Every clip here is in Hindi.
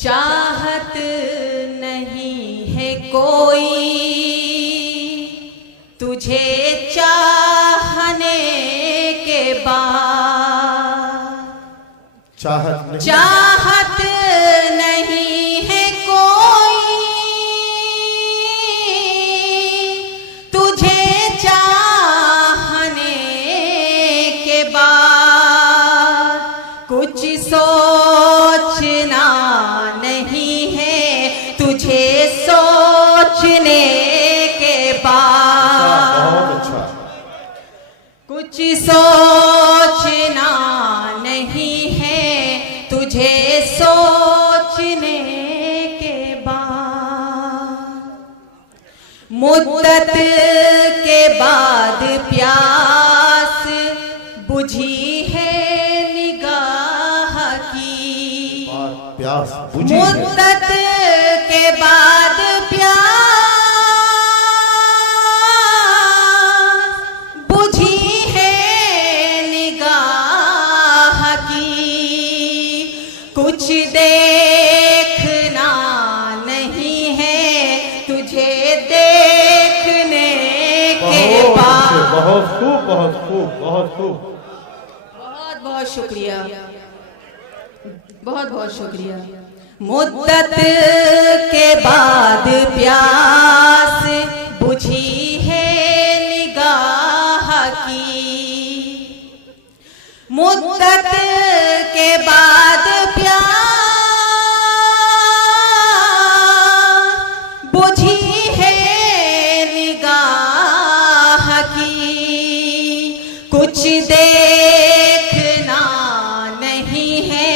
चाहत नहीं है कोई तुझे चाहने के बाद, चाहत नहीं है कोई तुझे चाहने के बाद, कुछ सोचना नहीं है तुझे सोचने के बाद, कुछ सोचना नहीं है तुझे सोचने के बाद, मुद्दत के बाद प्यास बुझी है निगाह की, प्यास बुझी मुद्दत के बाद प्यास बुझी है निगाह की, कुछ देखना नहीं है तुझे देखने के बाद। बहुत खूब, बहुत खूब, बहुत खूब। बहुत बहुत शुक्रिया, बहुत बहुत शुक्रिया। मुद्दत के बाद प्यास बुझी है निगाह की, मुद्दत के बाद प्यास बुझी है निगाह की, कुछ देखना नहीं है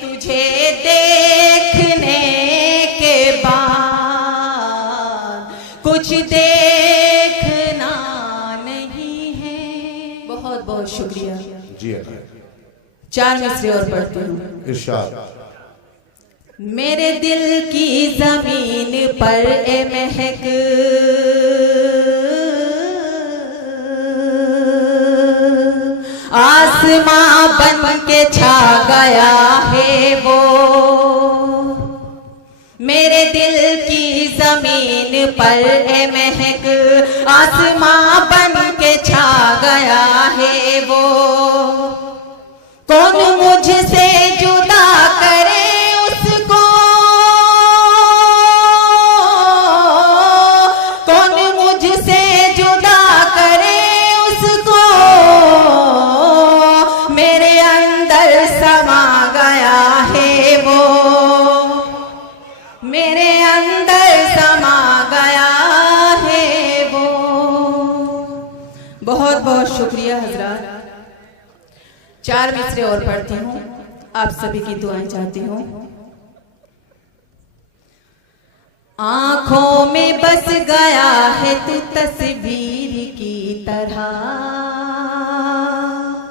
तुझे देखने के बाद, कुछ देखना नहीं है। बहुत बहुत शुक्रिया जी। 4 मिसरे और पढ़ती हूँ। इरशाद। मेरे दिल की जमीन पर ए महक आसमां बन के छा गया है वो, मेरे दिल की जमीन पर ए महक आसमां बन के छा गया है वो, कौन मुझसे जुदा करे उसको, कौन मुझसे जुदा करे उसको, मेरे अंदर समा गया है वो, मेरे अंदर समा गया है वो। बहुत बहुत शुक्रिया हजरात। 4 मिसरे और पढ़ती हूँ, आप सभी की दुआएं चाहती हूँ। आंखों में बस गया है तू तस्वीर की तरह,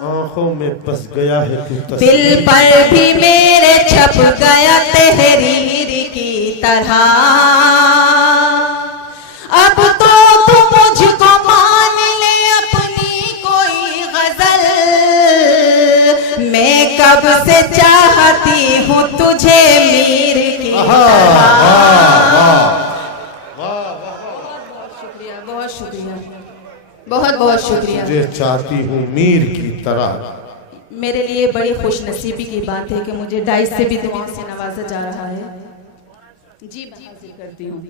आंखों में बस गया है तू तस्वीर, दिल पर भी मेरे छप गया तहरीर की तरह, अब तो तू मुझको मान ले अपनी कोई गजल, मैं कब से चाहती हूँ तुझे मीर की तरह। बहुत शुक्रिया, बहुत शुक्रिया, बहुत बहुत शुक्रिया। मुझे चाहती हूँ मीर की तरह। मेरे लिए बड़ी खुशनसीबी की बात है कि मुझे डाइस से भी दुआओं से नवाजा जा रहा है। जी हाजिर करती हूँ।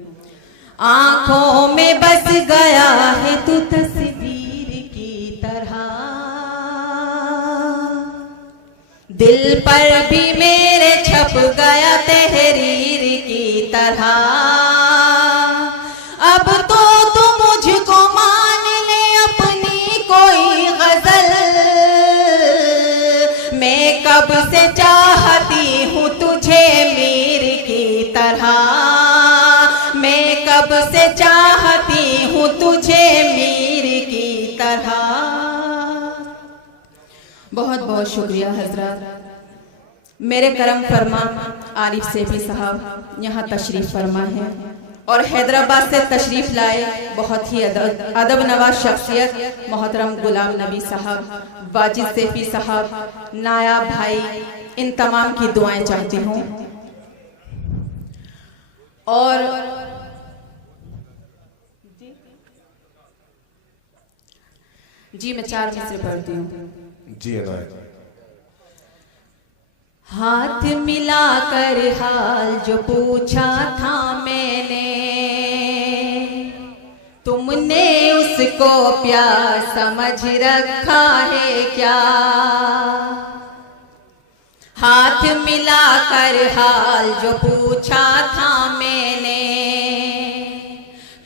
आंखों में बस गया है तू तस्वीर की तरह, दिल पर भी मेरे छप गया तहरीर की तरह, अब तो तू मुझको मान ले अपनी कोई गजल, मैं कब से चाहती हूँ तुझे मीर की तरह, मैं कब से चाहती हूँ तुझे मीर की तरह। बहुत बहुत शुक्रिया हजरत। मेरे करम फरमा आरिफ सेफी साहब यहाँ तशरीफ फरमा है और हैदराबाद से तशरीफ लाए बहुत ही अदब नवाज शख्सियत मोहतरम गुलाम नबी साहब, वाजिद सेफी साहब, नायाब भाई, इन तमाम की दुआएं चाहती हूँ। और जी मैं 4 मिसरे पढ़ती हूँ। जी अनायत। हाथ मिलाकर हाल जो पूछा था मैंने, तुमने उसको प्यार समझ रखा है क्या? हाथ मिलाकर हाल जो पूछा था मैंने,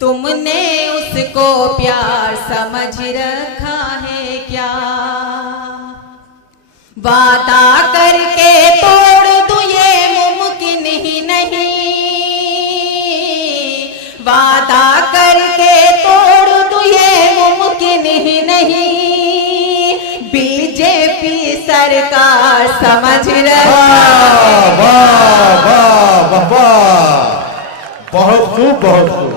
तुमने उसको प्यार समझ रखा है क्या? वादा करके तोड़ दूं ये मुमकिन ही नहीं, वादा करके तोड़ दूं ये मुमकिन ही नहीं। बीजेपी सरकार समझ रखा है। वाह वाह वाह वाह, बहुत खूब बहुत खूब।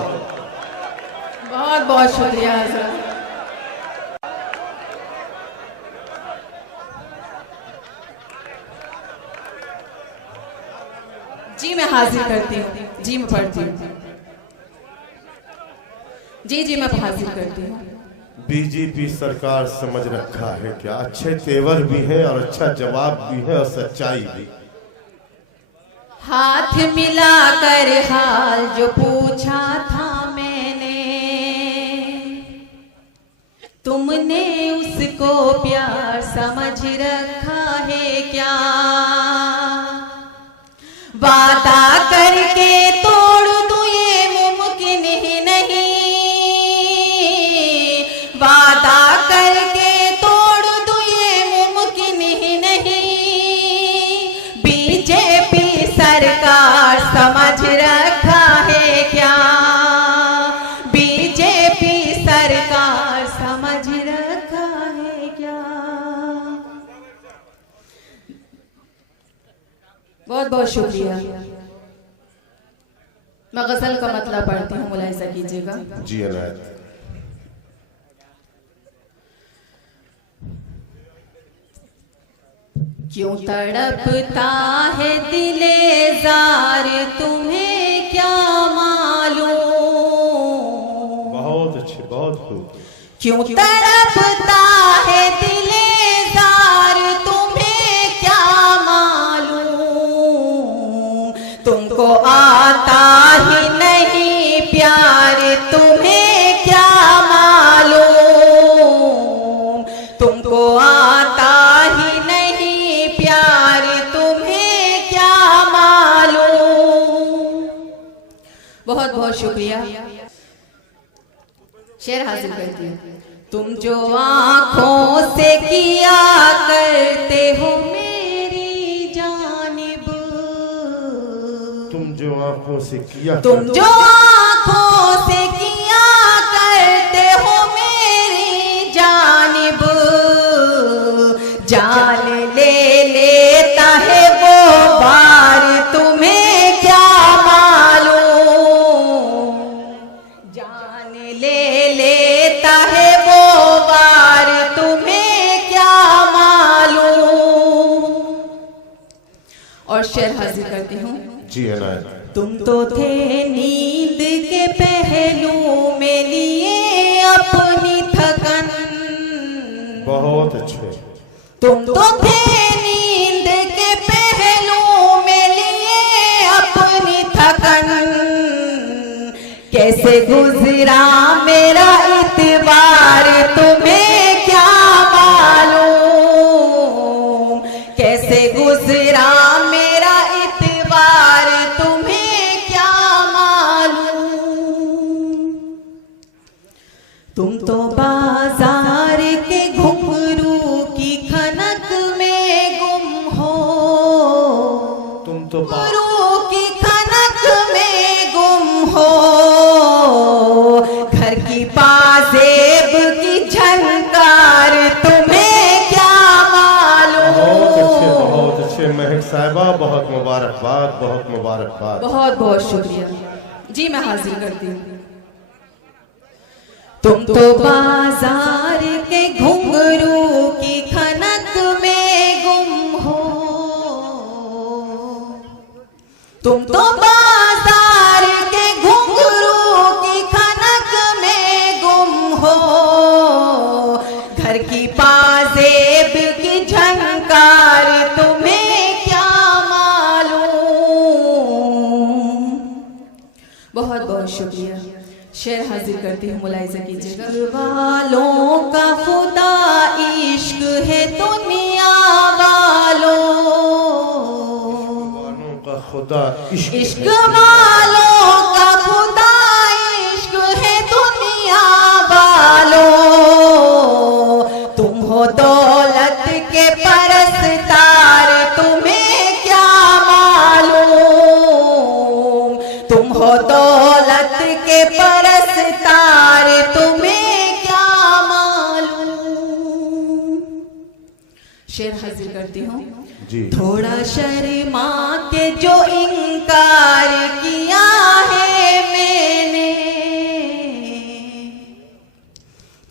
बहुत बहुत शुक्रिया हज़रत। जी मैं हाजिर करती हूँ। जी मैं पढ़ती हूँ। जी मैं हाजिर करती हूँ। बीजेपी सरकार समझ रखा है क्या? अच्छे तेवर भी है और अच्छा जवाब भी है और सच्चाई भी। हाथ मिलाकर हाल जो पूछा था मैंने, तुमने उसको प्यार समझ रखा है क्या? वादा करके तोड़ दूं ये मुमकिन ही नहीं, वादा करके तोड़ दूं ये मुमकिन ही नहीं। बीजेपी सरकार समझ रखा है क्या? बीजेपी सरकार समझ रखा है क्या? बहुत बहुत शुक्रिया। मैं गजल का मतलब पढ़ती हूँ, मुलाहिजा कीजिएगा। जी अनायत। क्यों तड़पता है दिले जार, तुम्हें क्या मालूम? बहुत अच्छे, बहुत खूब। क्यों तड़पता है दिले जार, तुम्हें क्या मालूम? तुमको आता ही नहीं प्यार, तुम्हें क्या मालूम? तुमको आता ही नहीं प्यार, तुम्हें क्या मालूम? बहुत बहुत शुक्रिया। शेर हासिल करती हूँ। तुम जो आँखों से किया करते हो मेरी जानिब, तुम जो आंखों से किया तुम जो आँखों से किया करते हो मेरी जानिब, जान ले लेता है वो बार, तुम्हें क्या मालूम? जान ले लेता है वो बार, तुम्हें क्या मालूम? और शेर हाजिर करती हूँ। जी अनायत। तुम तो थे नींद के पहलू में लिए अपनी थकन, बहुत अच्छे। तुम तो थे नींद के पहलू में लिए अपनी थकन। कैसे गुजरा मेरा इतवार, तुम्हें क्या मालूम? कैसे गुजरा मेरा इतवार, तुम्हें क्या मालूम? तुम तो बाजार के घुंघरू की खनक में गुम हो, तुम तो घुंघरू की खनक में गुम हो। घर की पाजेब की झनकार, तुम्हें क्या मालूम? बहुत अच्छे महक साहिबा, बहुत मुबारकबाद, बहुत मुबारकबाद। बहुत बहुत शुक्रिया। जी मैं हाजिर करती हूँ। तुम तो बाजार के घुंघरू की खनक में गुम हो, तुम तो बाजार बहुत बहुत शुक्रिया। शेर हाजिर करती हूँ, मुलाहिजा कीजिएगा। वालों का खुदा इश्क है दुनिया वालों का खुदा इश्क वालों का खुदा इश्क है दुनिया वालों। तुम हो दौलत के परस्तार तुम्हें क्या मालूम। तुम हो दौलत के परस्तार तुम्हें क्या मालूम। शेर हाजिर करती हूँ जी। थोड़ा शर्मा के जो इनकार किया है मैंने,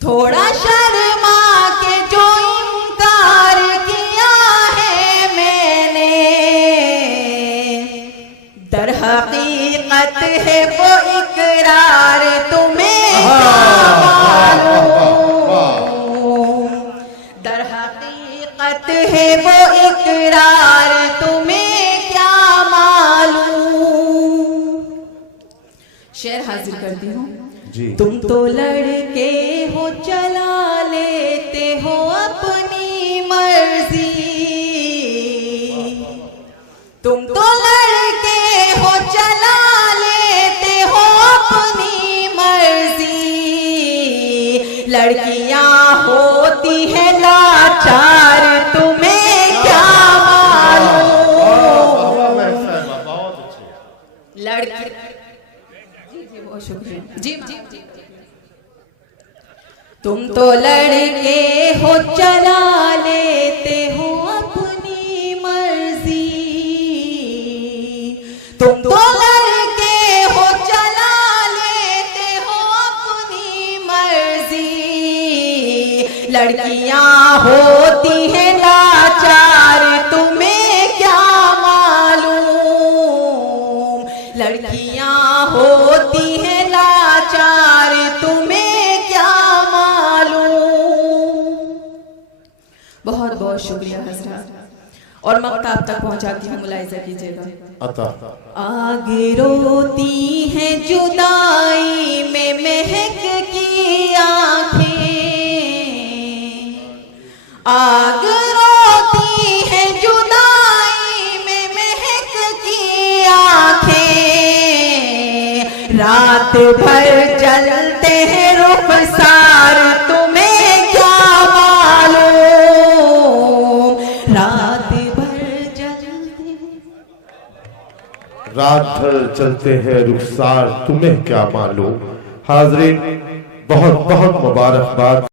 थोड़ा शर्मा के जो इनकार किया है मैंने, दर हकीकत है वो इकरार तुम्हें क्या मालूम। दर हकीकत है वो इकरार तुम्हें क्या मालूम। शेर हाजिर करती हूँ जी। तुम तो लड़के हो चला लेते हो अपनी मर्जी। तुम तो लड़के हो चला लेते हो अपनी मर्जी। लड़कियां होती है लाचार तुम्हें क्या मालूम। लड़की जी बहुत शुक्रिया जी जी जी। तुम तो लड़के हो चला लेते हो अपनी मर्जी। तुम तो लड़के हो चला लेते हो अपनी मर्जी। लड़कियां होती हैं लाचार तुम्हें क्या मालूम। लड़कियां होती हैं लाचार तुम्हें क्या मालूम। बहुत बहुत शुक्रिया हजरत। और मक्ता आप तक पहुंचाती हूँ, मुलाहिजा कीजिएगा। अता आग रोती है जुदाई में महक की आंखें। आग रोती है जुदाई में महक की आंखें। रात भर जलते हैं रुखसार तुम्हें क्या मालूम। रात भर चलते हैं रुखसार तुम्हें क्या मालूम। हाज़रीन बहुत बहुत मुबारकबाद।